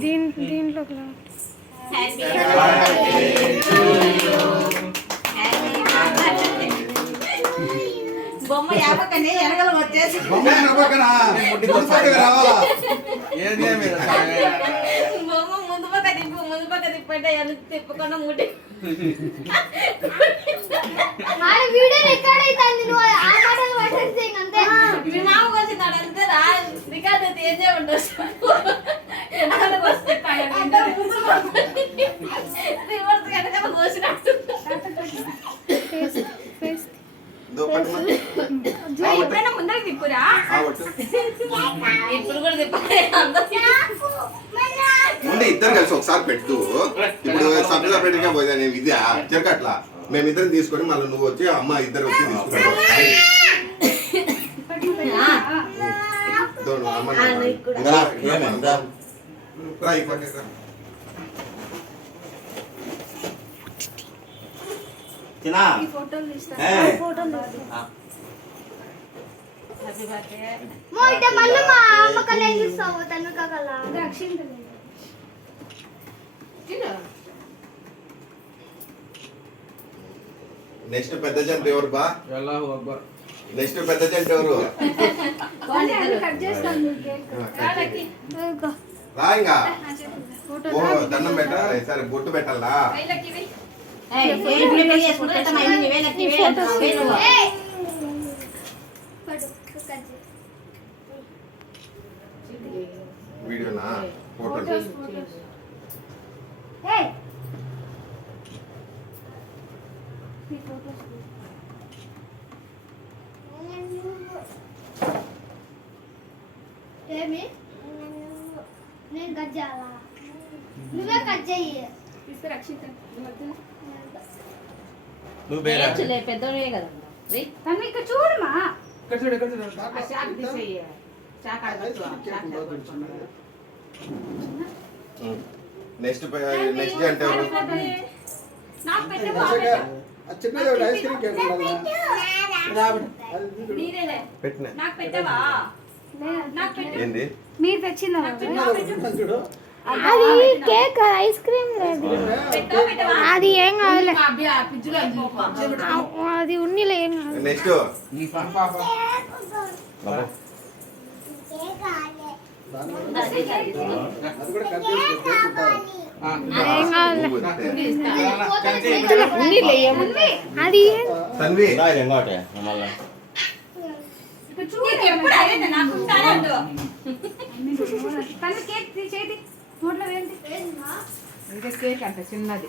దీంట్లో బొమ్మ యాపకని వెనకల వచ్చేసి బొమ్మ ముందు పక్క తిప్పంటే తిప్పకుండా ముడి మీ మామ వచ్చినాడు అంతే రికార్డు అయితే ఏం చేయమంటారు రివర్స్ వెనకాల కోసినట్టు ఎప్పుడైనా ముందరికి తిప్పురా ఇప్పుడు కూడా తిప్పాలి ముందు ఇద్దరు కలిసి ఒకసారి పెట్టు. ఇప్పుడు సపరేట్ గా పోయింది ఇది జరగట్లా. మేమిద్దరం తీసుకొని మళ్ళీ నువ్వు వచ్చి అమ్మ ఇద్దరు వచ్చి తీసుకుంటాం. నెక్స్ట్ పెద్ద జంట ఎవరు బా? నెక్స్ట్ పెద్ద జంట ఎవరు? రాయింగా దండం పెట్టాలి. సరే బొట్టు పెట్టాలా? వీడియోనా ఫోటో నేను కట్ చేయాలా? నువ్వే కట్ చెయ్యి. పెద్దోడే కదా ఇక్కడ చూడమా. నెక్స్ట్ నెక్స్ట్ అంటే ఎవరు? ఏంది మీరు తెచ్చిందా? అది కేక్ ఐస్ క్రీమ్ లేదు. అది ఏం కావాలి, అది ఉన్నిలే ఏం కావాలి. నెక్స్ట్ అది తన్వి కేక్ అంట చిన్నది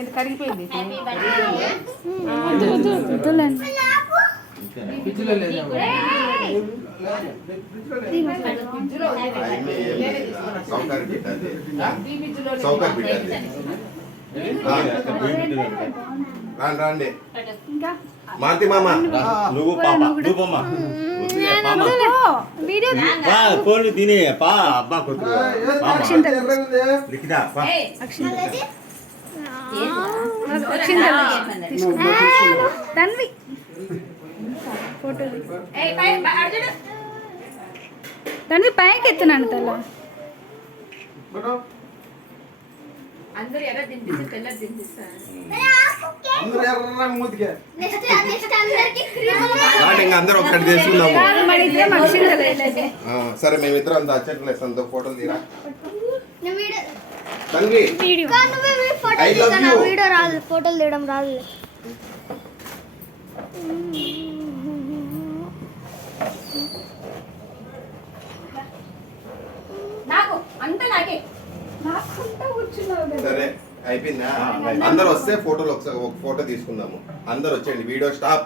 ఎంత కరిగిపోయింది. సౌకర్య పెట్టాలి. రాండి మాంతి మామ నువ్వు పాప నువ్వు బొమ్మ కోళ్ళు తిని పా అబ్బా కూతురు తన్వి ఫోటో తన్వి పైకి ఎత్తున్నాను తల. అందరూ ఎర్ర దింపిస్తే తెల్ల దింపిస్తారు. అందరూ ఒక్కటి చేసుకున్నాము. సరే మేమిద్దరం అంత అచ్చట్లేదు అంత ఫోటోలు తీరా. వీడియో రాదు, ఫోటోలు తీయడం రాదు. నాకు అంత నాకే సరే అయిపోయిందా? అందరు వస్తే ఫోటోలు ఒకసారి ఒక ఫోటో తీసుకుందాము. అందరు వచ్చేయండి. Video stop.